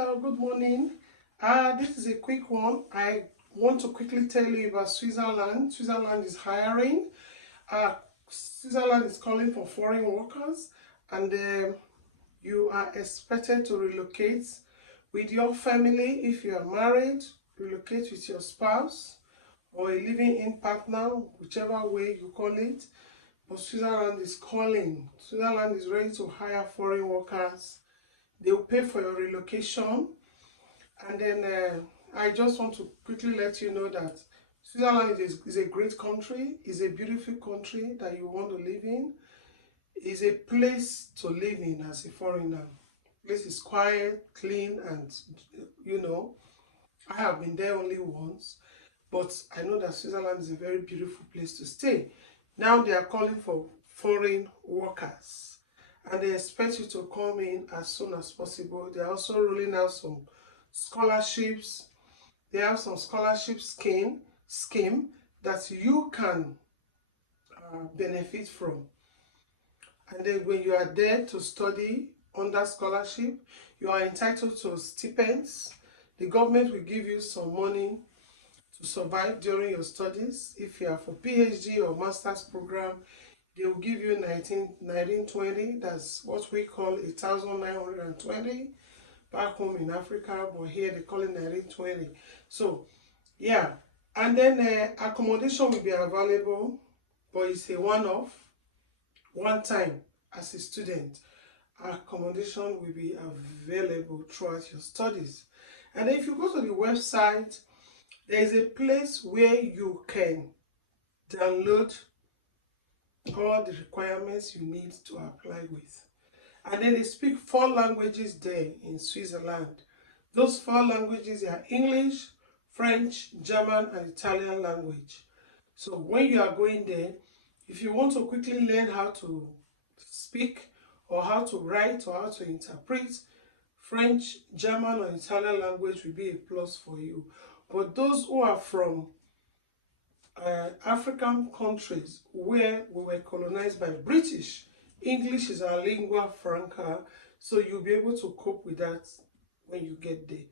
Hello, good morning. This is a quick one. I want to quickly tell you about Switzerland. Switzerland is hiring. Switzerland is calling for foreign workers, and you are expected to relocate with your family. If you are married, relocate with your spouse or a living-in partner, whichever way you call it. But Switzerland is calling. Switzerland is ready to hire foreign workers. They will pay for your relocation. And then I just want to quickly let you know that Switzerland is a great country, is a beautiful country that you want to live in, is a place to live in as a foreigner. The place is quiet, clean, and I have been there only once, but I know that Switzerland is a very beautiful place to stay. Now they are calling for foreign workers, and they expect you to come in as soon as possible. They are also rolling out some scholarships. They have some scholarship scheme that you can benefit from. And then when you are there to study under scholarship, you are entitled to stipends. The government will give you some money to survive during your studies. If you are for PhD or master's program, they will give you 1920. That's what we call 1,920 back home in Africa, but here they call it 1920. So yeah, and then accommodation will be available, but it's a one-off, one time. As a student, accommodation will be available throughout your studies. And if you go to the website, there is a place where you can download all the requirements you need to apply with. And then they speak 4 languages there in Switzerland. Those 4 languages are English, French, German, and Italian language. So when you are going there, if you want to quickly learn how to speak or how to write or how to interpret, French, German, or Italian language will be a plus for you. But those who are from African countries where we were colonized by British, English is our lingua franca, so you'll be able to cope with that when you get there.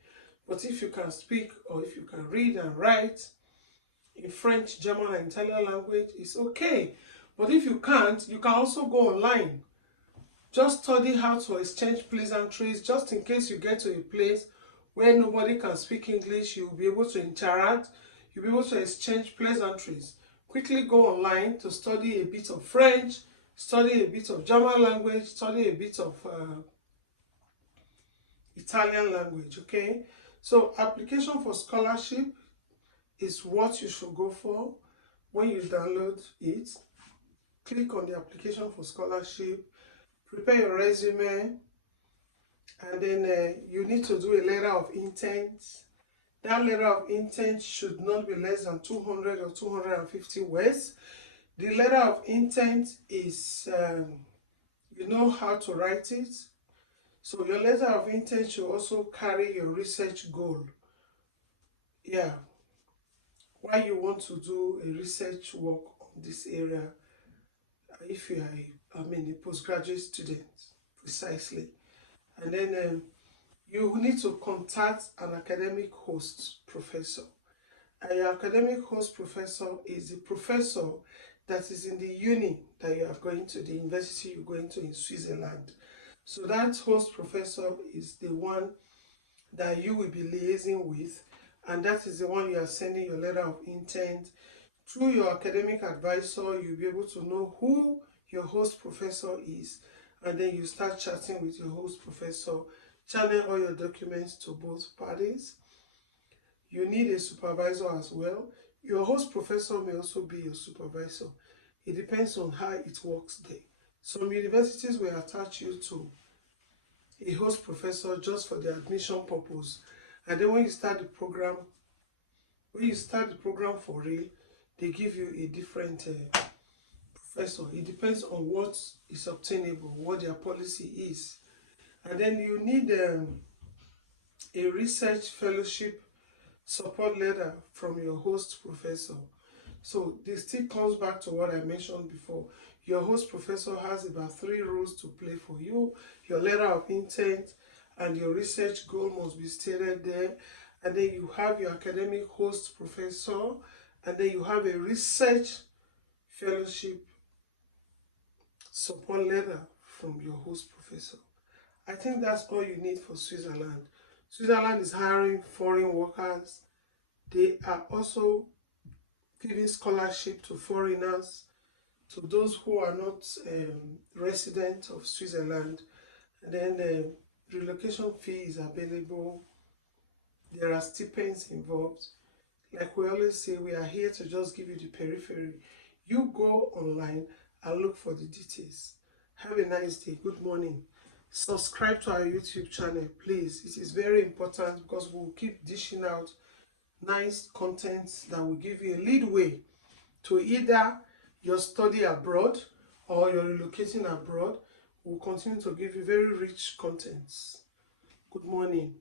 But if you can speak or if you can read and write in French, German, and Italian language, it's okay. But if you can't, you can also go online. Just study how to exchange pleasantries, just in case you get to a place where nobody can speak English, you'll be able to interact, you'll be able to exchange pleasantries. Quickly go online to study a bit of French, study a bit of German language, study a bit of Italian language, okay? So application for scholarship is what you should go for. When you download it, click on the application for scholarship, prepare your resume, and then you need to do a letter of intent. That letter of intent should not be less than 200 or 250 words. The letter of intent is, you know how to write it. So your letter of intent should also carry your research goal. Yeah, why you want to do a research work on this area if you are a postgraduate student, precisely. And then you need to contact an academic host professor. And your academic host professor is the professor that is in the uni that you are going to, the university you're going to in Switzerland. So that host professor is the one that you will be liaising with, and that is the one you are sending your letter of intent. Through your academic advisor, you'll be able to know who your host professor is, and then you start chatting with your host professor, channel all your documents to both parties. You need a supervisor as well. Your host professor may also be your supervisor. It depends on how it works there. Some universities will attach you to a host professor just for the admission purpose. And then when you start the program for real, they give you a different professor. It depends on what is obtainable, what their policy is. And then you need a research fellowship support letter from your host professor. So this still comes back to what I mentioned before. Your host professor has about 3 roles to play for you: your letter of intent, and your research goal must be stated there. And then you have your academic host professor, and then you have a research fellowship support letter from your host professor. I think that's all you need for Switzerland. Switzerland is hiring foreign workers. They are also giving scholarship to foreigners, to those who are not residents of Switzerland. And then the relocation fee is available. There are stipends involved. Like we always say, we are here to just give you the periphery. You go online and look for the details. Have a nice day. Good morning. Subscribe to our YouTube channel, please. It is very important because we'll keep dishing out nice content that will give you a leadway to either your study abroad or you're relocating abroad. We'll continue to give you very rich contents. Good morning.